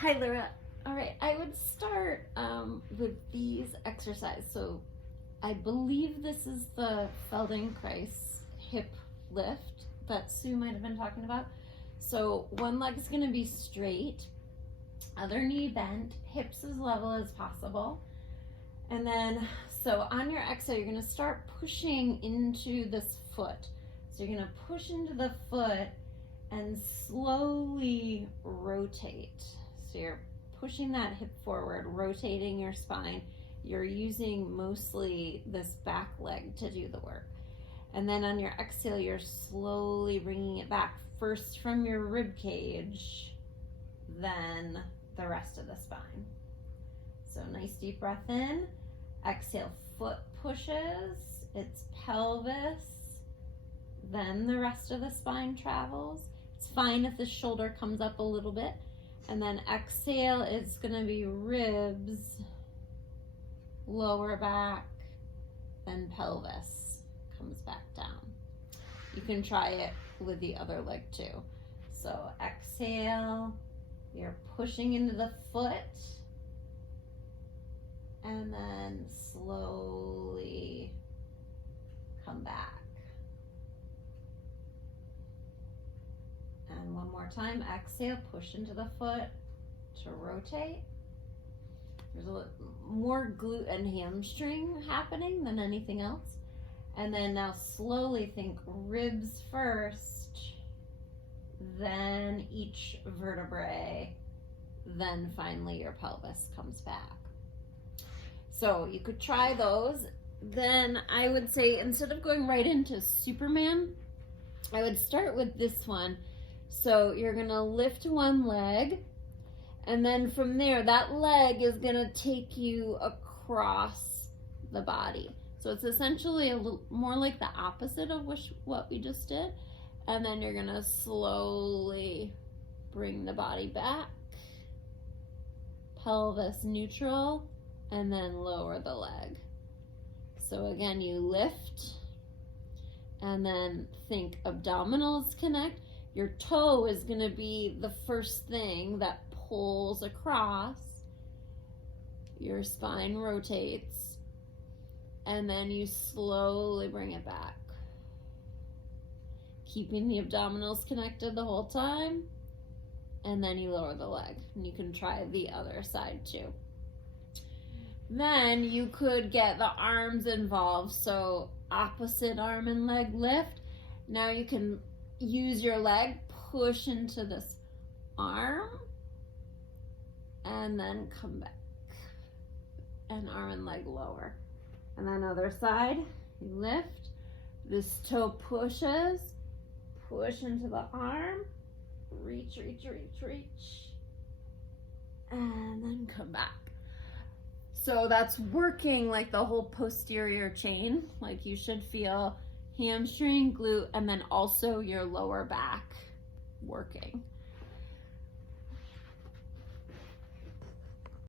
Hi, Lura. All right, I would start with these exercises. So I believe this is the Feldenkrais hip lift that Sue might have been talking about. So one leg's going to be straight, other knee bent, hips as level as possible. And then, so on your exhale, you're going to start pushing into this foot. So you're going to push into the foot and slowly rotate. So you're pushing that hip forward, rotating your spine. You're using mostly this back leg to do the work. And then on your exhale, you're slowly bringing it back, first from your rib cage, then the rest of the spine. So nice deep breath in. Exhale, foot pushes, it's pelvis, then the rest of the spine travels. It's fine if the shoulder comes up a little bit. And then exhale, it's gonna be ribs, lower back, then pelvis comes back down. You can try it with the other leg too. So exhale, you're pushing into the foot, and then slowly come back. And one more time, exhale, push into the foot to rotate. There's a little more glute and hamstring happening than anything else. And then now slowly think ribs first, then each vertebrae, then finally your pelvis comes back. So you could try those. Then I would say instead of going right into Superman, I would start with this one. So you're gonna lift one leg, and then from there, that leg is gonna take you across the body. So it's essentially a little more like the opposite of what we just did. And then you're gonna slowly bring the body back, pelvis neutral, and then lower the leg. So again, you lift, and then think abdominals connect. Your toe is gonna be the first thing that pulls across. Your spine rotates, and then you slowly bring it back. Keeping the abdominals connected the whole time, and then you lower the leg. And you can try the other side too. Then you could get the arms involved. So opposite arm and leg lift. Now you can use your leg, push into this arm, and then come back. And arm and leg lower. And then other side, you lift. This toe pushes, push into the arm, reach, reach, reach, reach, and then come back. So that's working like the whole posterior chain. Like you should feel hamstring, glute, and then also your lower back working.